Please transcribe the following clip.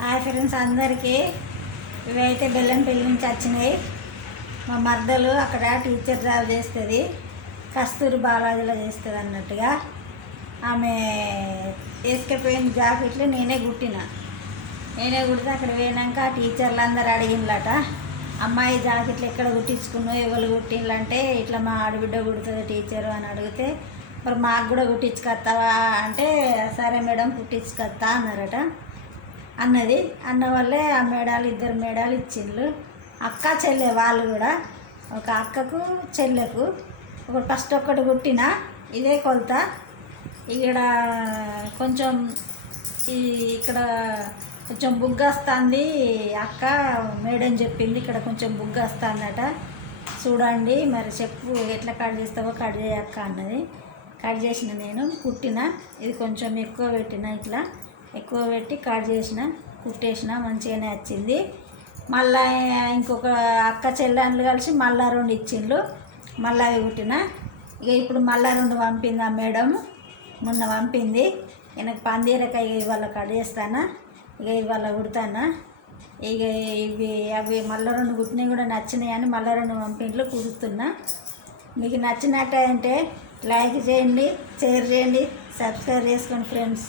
Hi friends అందరికీ. ఇవైతే బెల్లంపల్లి నుంచి వచ్చినాయి. మా మర్దలు అక్కడ టీచర్ జాబ్ చేస్తుంది, కస్తూరి బాలాజీలో చేస్తుంది అన్నట్టుగా. ఆమె వేసుకపోయిన జాకెట్లు నేనే కుట్టిన. కుడితే అక్కడ పోయినాక టీచర్లు అందరు అడిగినలట, అమ్మాయి జాకెట్లు ఎక్కడ కుట్టించుకున్నావు, ఎవరు కుట్టిండ్లంటే ఇట్లా మా ఆడబిడ్డ కుడుతుంది టీచరు అని అడిగితే, మరి మాకు కూడా కుట్టించుకొస్తావా అంటే, సరే మేడం కుట్టించుకొస్తా అన్నారట. అన్న వల్లే ఆ మేడాలు ఇద్దరు మేడాలు ఇచ్చిండ్రు. అక్క చెల్లె వాళ్ళు కూడా, ఒక అక్కకు చెల్లెకు ఒక ఫస్ట్ ఒక్కటి కుట్టిన ఇదే కొలత. ఇక్కడ కొంచెం ఇక్కడ కొంచెం బుగ్గ వస్తుంది, అక్క మేడం చెప్పింది ఇక్కడ కొంచెం బుగ్గ వస్తుందట, చూడండి మరి చెప్పు ఎట్లా కట్ చేస్తావో కట్ చేయక్క అన్నది. కట్ చేసిన, నేను కుట్టిన. ఇది కొంచెం ఎక్కువ పెట్టిన, ఇట్లా ఎక్కువ పెట్టి కట్ చేసిన, కుట్టేసిన, మంచిగానే వచ్చింది. మళ్ళీ ఇంకొక అక్క చెల్లెళ్ళు కలిసి మళ్ళా 2 ఇచ్చిండ్రు, మళ్ళీ అవి కుట్టిన. ఇక ఇప్పుడు మళ్ళీ 2 పంపింది ఆ మేడం, మొన్న పంపింది. నాకు పందిరకాయ ఇవాళ కట్ చేస్తానా, ఇక ఇవాళ కుడతానా. ఇక అవి మళ్ళీ 2 కుట్టినవి కూడా నచ్చినాయి అని మళ్ళీ 2 పంపిండ్లు కుడుతున్నా. మీకు నచ్చినట్టు అంటే లైక్ చేయండి, షేర్ చేయండి, సబ్స్క్రైబ్ చేసుకోండి ఫ్రెండ్స్.